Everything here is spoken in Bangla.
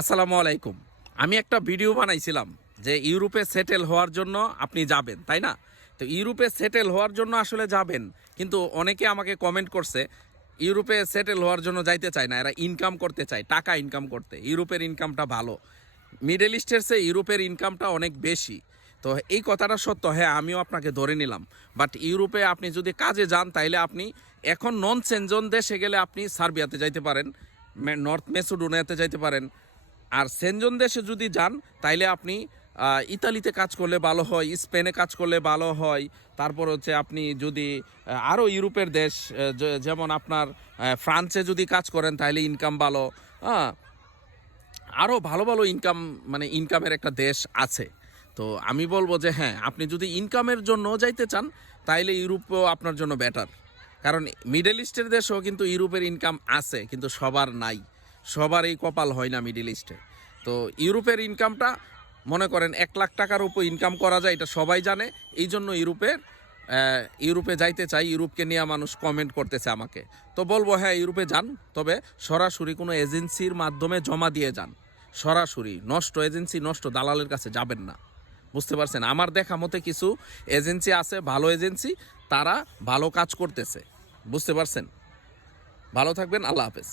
আসসালামু আলাইকুম। আমি একটা ভিডিও বানাইছিলাম যে ইউরোপে সেটেল হওয়ার জন্য আপনি যাবেন, তাই না? তো ইউরোপে সেটেল হওয়ার জন্য আসলে যাবেন, কিন্তু অনেকে আমাকে কমেন্ট করছে ইউরোপে সেটেল হওয়ার জন্য যাইতে চায় না, এরা ইনকাম করতে চায়, টাকা ইনকাম করতে। ইউরোপের ইনকামটা ভালো, মিডল ইস্টের চেয়ে ইউরোপের ইনকামটা অনেক বেশি। তো এই কথাটা সত্য, হ্যাঁ, আমিও আপনাকে ধরে নিলাম। বাট ইউরোপে আপনি যদি কাজে যান তাইলে আপনি এখন নন সেনজন দেশে গেলে আপনি সার্বিয়াতে যাইতে পারেন, নর্থ মেসিডোনিয়াতে যাইতে পারেন। আর সেনজন দেশে যদি যান তাইলে আপনি ইতালিতে কাজ করলে ভালো হয়, স্পেনে কাজ করলে ভালো হয়। তারপর হচ্ছে আপনি যদি আরও ইউরোপের দেশ যেমন আপনার ফ্রান্সে যদি কাজ করেন তাহলে ইনকাম ভালো। হ্যাঁ, আরও ভালো ভালো ইনকাম, মানে ইনকামের একটা দেশ আছে। তো আমি বলবো যে হ্যাঁ, আপনি যদি ইনকামের জন্য যাইতে চান তাইলে ইউরোপও আপনার জন্য বেটার। কারণ মিডল ইস্টের দেশেও কিন্তু ইউরোপের ইনকাম আছে, কিন্তু সবার নাই, সবার এই কপাল হয় না মিডল ইস্টে। তো ইউরোপের ইনকামটা মনে করেন 1,00,000 টাকার উপর ইনকাম করা যায়, এটা সবাই জানে। এই জন্য ইউরোপে যাইতে চাই। ইউরোপকে নিয়ে মানুষ কমেন্ট করতেছে আমাকে। তো বলবো হ্যাঁ, ইউরোপে যান, তবে সরাসরি কোনো এজেন্সির মাধ্যমে জমা দিয়ে যান। সরাসরি নষ্ট এজেন্সি, নষ্ট দালালের কাছে যাবেন না। বুঝতে পারছেন? আমার দেখা মতে কিছু এজেন্সি আছে, ভালো এজেন্সি, তারা ভালো কাজ করতেছে। বুঝতে পারছেন? ভালো থাকবেন, আল্লাহ হাফেজ।